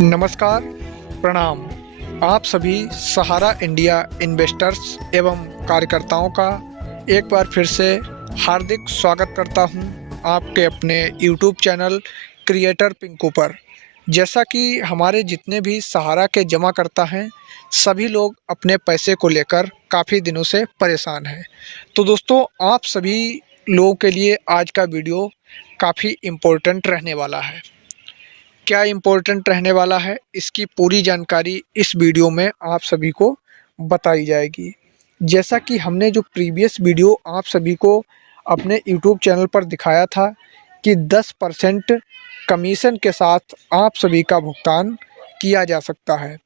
नमस्कार, प्रणाम। आप सभी सहारा इंडिया इन्वेस्टर्स एवं कार्यकर्ताओं का एक बार फिर से हार्दिक स्वागत करता हूं आपके अपने यूट्यूब चैनल क्रिएटर पिंकू पर। जैसा कि हमारे जितने भी सहारा के जमाकर्ता हैं, सभी लोग अपने पैसे को लेकर काफ़ी दिनों से परेशान हैं। तो दोस्तों, आप सभी लोगों के लिए आज का वीडियो काफ़ी इम्पोर्टेंट रहने वाला है। क्या इम्पोर्टेंट रहने वाला है, इसकी पूरी जानकारी इस वीडियो में आप सभी को बताई जाएगी। जैसा कि हमने जो प्रीवियस वीडियो आप सभी को अपने यूट्यूब चैनल पर दिखाया था कि 10% कमीशन के साथ आप सभी का भुगतान किया जा सकता है,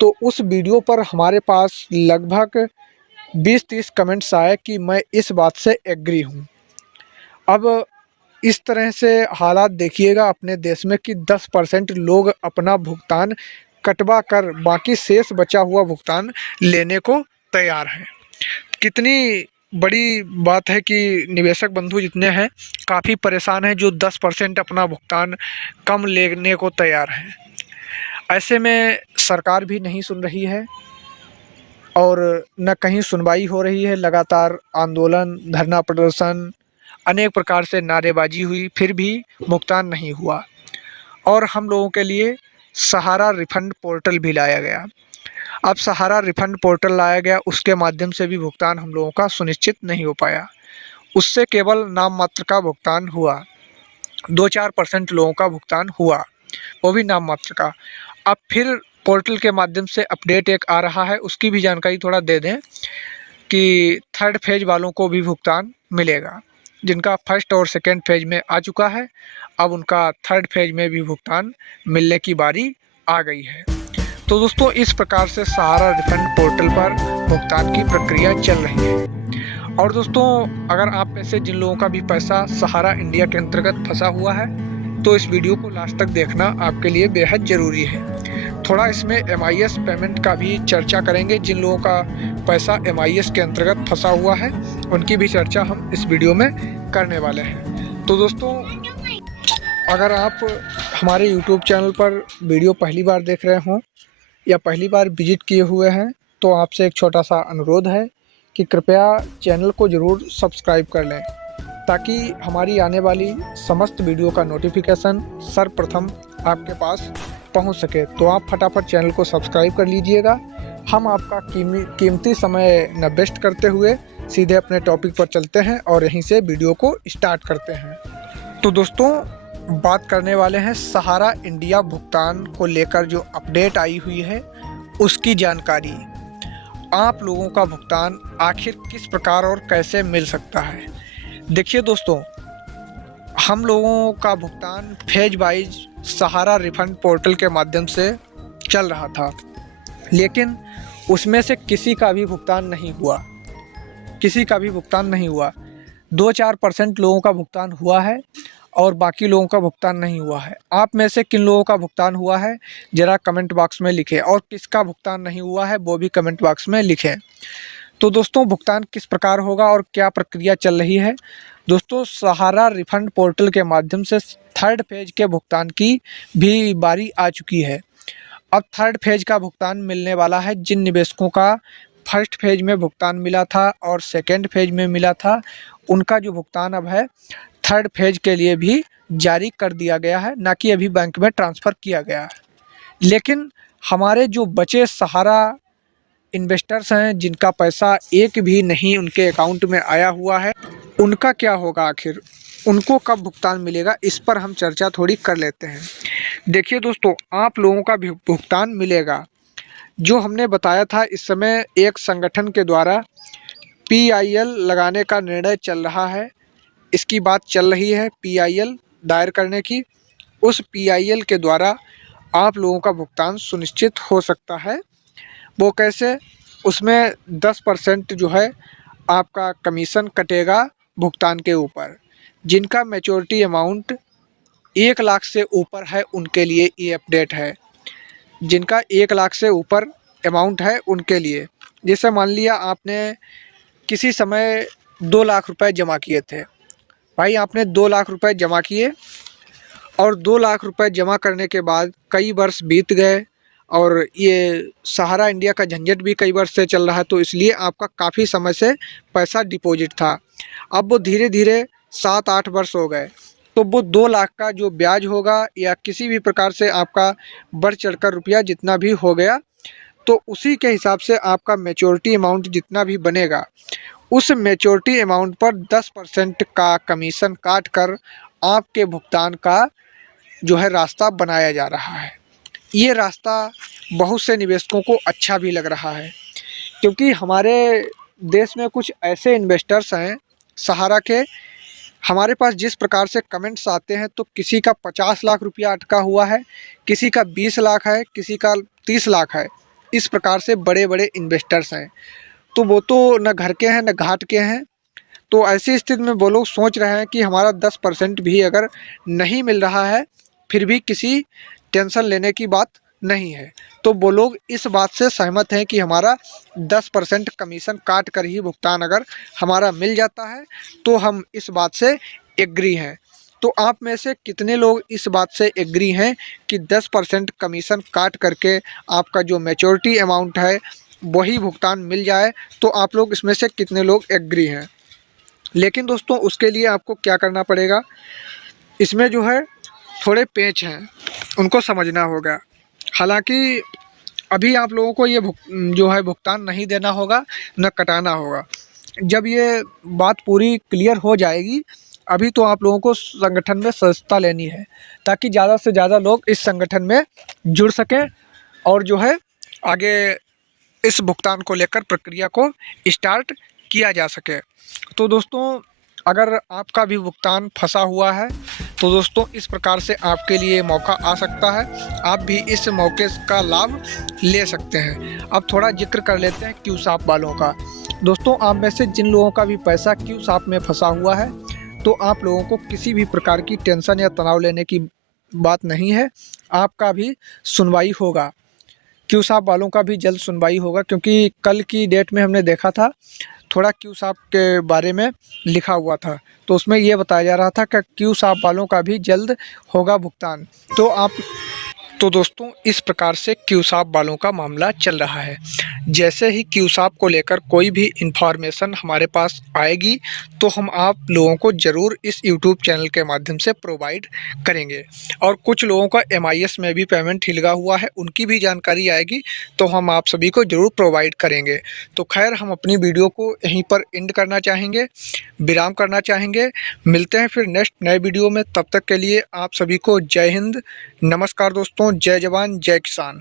तो उस वीडियो पर हमारे पास लगभग 20-30 कमेंट्स आए कि मैं इस बात से एग्री हूँ। अब इस तरह से हालात देखिएगा अपने देश में कि 10% लोग अपना भुगतान कटवा कर बाकी शेष बचा हुआ भुगतान लेने को तैयार हैं। कितनी बड़ी बात है कि निवेशक बंधु जितने हैं काफ़ी परेशान हैं, जो 10% अपना भुगतान कम लेने को तैयार हैं। ऐसे में सरकार भी नहीं सुन रही है और न कहीं सुनवाई हो रही है। लगातार आंदोलन, धरना प्रदर्शन, अनेक प्रकार से नारेबाजी हुई, फिर भी भुगतान नहीं हुआ। और हम लोगों के लिए सहारा रिफंड पोर्टल भी लाया गया। अब सहारा रिफंड पोर्टल लाया गया, उसके माध्यम से भी भुगतान हम लोगों का सुनिश्चित नहीं हो पाया। उससे केवल नाम मात्र का भुगतान हुआ, 2-4% लोगों का भुगतान हुआ, वो भी नाम मात्र का। अब फिर पोर्टल के माध्यम से अपडेट एक आ रहा है, उसकी भी जानकारी थोड़ा दे दें कि थर्ड फेज वालों को भी भुगतान मिलेगा। जिनका फर्स्ट और सेकंड फेज में आ चुका है, अब उनका थर्ड फेज में भी भुगतान मिलने की बारी आ गई है। तो दोस्तों, इस प्रकार से सहारा रिफंड पोर्टल पर भुगतान की प्रक्रिया चल रही है। और दोस्तों, अगर आप में से जिन लोगों का भी पैसा सहारा इंडिया के अंतर्गत फंसा हुआ है, तो इस वीडियो को लास्ट तक देखना आपके लिए बेहद ज़रूरी है। थोड़ा इसमें MIS पेमेंट का भी चर्चा करेंगे। जिन लोगों का पैसा MIS के अंतर्गत फंसा हुआ है, उनकी भी चर्चा हम इस वीडियो में करने वाले हैं। तो दोस्तों, अगर आप हमारे यूट्यूब चैनल पर वीडियो पहली बार देख रहे हों या पहली बार विजिट किए हुए हैं, तो आपसे एक छोटा सा अनुरोध है कि कृपया चैनल को ज़रूर सब्सक्राइब कर लें, ताकि हमारी आने वाली समस्त वीडियो का नोटिफिकेशन सर्वप्रथम आपके पास पहुंच सके। तो आप फटाफट चैनल को सब्सक्राइब कर लीजिएगा। हम आपका कीमती समय न वेस्ट करते हुए सीधे अपने टॉपिक पर चलते हैं और यहीं से वीडियो को स्टार्ट करते हैं। तो दोस्तों, बात करने वाले हैं सहारा इंडिया भुगतान को लेकर जो अपडेट आई हुई है उसकी जानकारी। आप लोगों का भुगतान आखिर किस प्रकार और कैसे मिल सकता है। देखिए दोस्तों, हम लोगों का भुगतान फेज वाइज सहारा रिफंड पोर्टल के माध्यम से चल रहा था, लेकिन उसमें से किसी का भी भुगतान नहीं हुआ। किसी का भी भुगतान नहीं हुआ। 2-4% लोगों का भुगतान हुआ है और बाकी लोगों का भुगतान नहीं हुआ है। आप में से किन लोगों का भुगतान हुआ है, ज़रा कमेंट बॉक्स में लिखें, और किसका भुगतान नहीं हुआ है वो भी कमेंट बॉक्स में लिखें। तो दोस्तों, भुगतान किस प्रकार होगा और क्या प्रक्रिया चल रही है। दोस्तों, सहारा रिफंड पोर्टल के माध्यम से थर्ड फेज के भुगतान की भी बारी आ चुकी है। अब थर्ड फेज का भुगतान मिलने वाला है। जिन निवेशकों का फर्स्ट फेज में भुगतान मिला था और सेकंड फेज में मिला था, उनका जो भुगतान अब है थर्ड फेज के लिए भी जारी कर दिया गया है, ना कि अभी बैंक में ट्रांसफ़र किया गया है। लेकिन हमारे जो बचे सहारा इन्वेस्टर्स हैं, जिनका पैसा एक भी नहीं उनके अकाउंट में आया हुआ है, उनका क्या होगा आखिर, उनको कब भुगतान मिलेगा, इस पर हम चर्चा थोड़ी कर लेते हैं। देखिए दोस्तों, आप लोगों का भी भुगतान मिलेगा। जो हमने बताया था, इस समय एक संगठन के द्वारा PIL लगाने का निर्णय चल रहा है। इसकी बात चल रही है PIL दायर करने की। उस PIL के द्वारा आप लोगों का भुगतान सुनिश्चित हो सकता है। वो कैसे? उसमें 10% जो है आपका कमीशन कटेगा भुगतान के ऊपर। जिनका मैच्योरिटी अमाउंट 1 लाख से ऊपर है, उनके लिए ये अपडेट है। जिनका 1 लाख से ऊपर अमाउंट है उनके लिए। जैसे मान लिया आपने किसी समय 2 लाख रुपए जमा किए थे। भाई, आपने 2 लाख रुपए जमा किए और 2 लाख रुपए जमा करने के बाद कई वर्ष बीत गए और ये सहारा इंडिया का झंझट भी कई वर्ष से चल रहा है, तो इसलिए आपका काफ़ी समय से पैसा डिपॉजिट था। अब वो धीरे-धीरे 7-8 वर्ष हो गए, तो वो 2 लाख का जो ब्याज होगा या किसी भी प्रकार से आपका बढ़ चढ़कर रुपया जितना भी हो गया, तो उसी के हिसाब से आपका मैच्योरिटी अमाउंट जितना भी बनेगा, उस मैच्योरिटी अमाउंट पर 10% का कमीशन काट कर आपके भुगतान का जो है रास्ता बनाया जा रहा है। ये रास्ता बहुत से निवेशकों को अच्छा भी लग रहा है, क्योंकि हमारे देश में कुछ ऐसे इन्वेस्टर्स हैं सहारा के, हमारे पास जिस प्रकार से कमेंट्स आते हैं, तो किसी का 50 लाख रुपया अटका हुआ है, किसी का 20 लाख है, किसी का 30 लाख है। इस प्रकार से बड़े बड़े इन्वेस्टर्स हैं, तो वो तो न घर के हैं न घाट के हैं। तो ऐसी स्थिति में वो लोग सोच रहे हैं कि हमारा 10% भी अगर नहीं मिल रहा है, फिर भी किसी टेंशन लेने की बात नहीं है। तो वो लोग इस बात से सहमत हैं कि हमारा 10% कमीशन काट कर ही भुगतान अगर हमारा मिल जाता है, तो हम इस बात से एग्री हैं। तो आप में से कितने लोग इस बात से एग्री हैं कि 10% कमीशन काट करके आपका जो मैच्योरिटी अमाउंट है वही भुगतान मिल जाए? तो आप लोग इसमें से कितने लोग एग्री हैं? लेकिन दोस्तों, उसके लिए आपको क्या करना पड़ेगा, इसमें जो है थोड़े पेच हैं, उनको समझना होगा। हालांकि अभी आप लोगों को ये जो है भुगतान नहीं देना होगा, न कटाना होगा। जब ये बात पूरी क्लियर हो जाएगी, अभी तो आप लोगों को संगठन में सदस्यता लेनी है, ताकि ज़्यादा से ज़्यादा लोग इस संगठन में जुड़ सकें और जो है आगे इस भुगतान को लेकर प्रक्रिया को स्टार्ट किया जा सके। तो दोस्तों, अगर आपका भी भुगतान फंसा हुआ है, तो दोस्तों इस प्रकार से आपके लिए मौका आ सकता है, आप भी इस मौके का लाभ ले सकते हैं। अब थोड़ा जिक्र कर लेते हैं क्यूसाप वालों का। दोस्तों, आप में से जिन लोगों का भी पैसा क्यूसाप में फंसा हुआ है, तो आप लोगों को किसी भी प्रकार की टेंशन या तनाव लेने की बात नहीं है, आपका भी सुनवाई होगा। क्यूसाप वालों का भी जल्द सुनवाई होगा, क्योंकि कल की डेट में हमने देखा था, थोड़ा क्यूसाप के बारे में लिखा हुआ था, तो उसमें ये बताया जा रहा था कि क्यूसाप वालों का भी जल्द होगा भुगतान। तो दोस्तों, इस प्रकार से क्यूसाप वालों का मामला चल रहा है। जैसे ही क्यूसाप को लेकर कोई भी इन्फॉर्मेशन हमारे पास आएगी, तो हम आप लोगों को ज़रूर इस यूट्यूब चैनल के माध्यम से प्रोवाइड करेंगे। और कुछ लोगों का MIS में भी पेमेंट ही लगा हुआ है, उनकी भी जानकारी आएगी, तो हम आप सभी को ज़रूर प्रोवाइड करेंगे। तो खैर, हम अपनी वीडियो को यहीं पर एंड करना चाहेंगे, विराम करना चाहेंगे। मिलते हैं फिर नेक्स्ट नए वीडियो में, तब तक के लिए आप सभी को जय हिंद, नमस्कार दोस्तों, जय जवान जय किसान।